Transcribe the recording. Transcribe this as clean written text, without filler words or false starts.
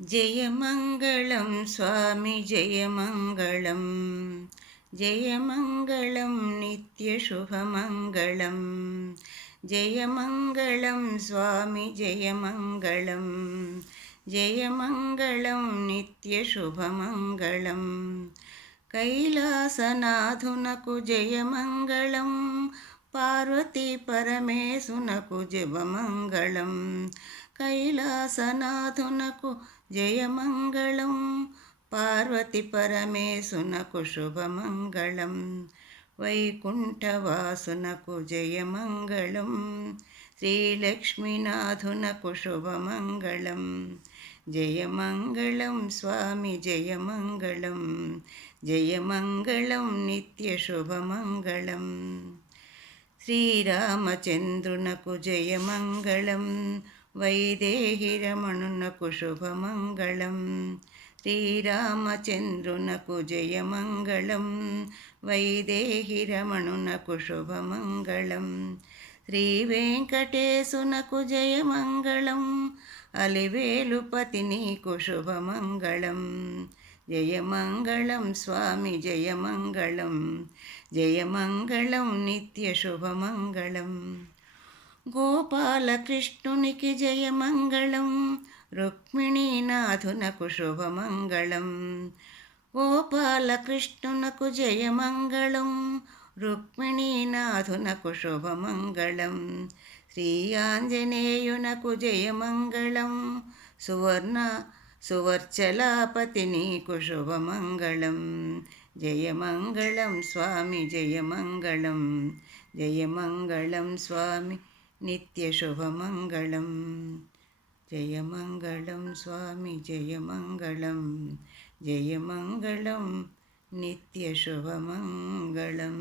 జయమంగళం స్వామి జయమంగళం, జయమంగళం నిత్యశుభమంగళం. జయమంగళం స్వామి జయమంగళం, జయమంగళం నిత్యశుభమంగళం. కైలాసనాథునకు జయమంగళం, పార్వతీ పరమేశునకు జపమంగళం. కైలాసనాథునకు జయమంగళం, పార్వతి పరమేశునకు శుభమంగళం. వైకుంఠవాసునకు జయమంగళం, శ్రీలక్ష్మీనాథునకు శుభమంగళం. జయమంగళం స్వామి జయమంగళం, జయమంగళం నిత్యశుభమంగళం. శ్రీరామచంద్రునకు జయమంగళం, వైదేహి రమణునకు శుభమంగళం. శ్రీరామచంద్రునకు జయమంగళం, వైదేహి రమణునకు శుభమంగళం. శ్రీవేంకటేశునకు జయమంగళం, అలివేలుపతి నీకు శుభమంగళం. జయమంగళం స్వామి జయమంగళం, జయమంగళం నిత్యశుభమంగళం. గోపాలకృష్ణునికి జయమంగళం, రుక్మిణీనాథునకు శుభమంగళం. గోపాలకృష్ణునకు జయమంగళం, రుక్మిణీనాథునకు శుభమంగళం. శ్రీ ఆంజనేయునకు జయమంగళం, సువర్చలాపతి నీకు శుభమంగళం. జయమంగళం స్వామి జయమంగళం, జయమంగళం స్వామి నిత్యశుభమంగళం. జయమంగళం స్వామి జయమంగళం, జయమంగళం నిత్యశుభమంగళం.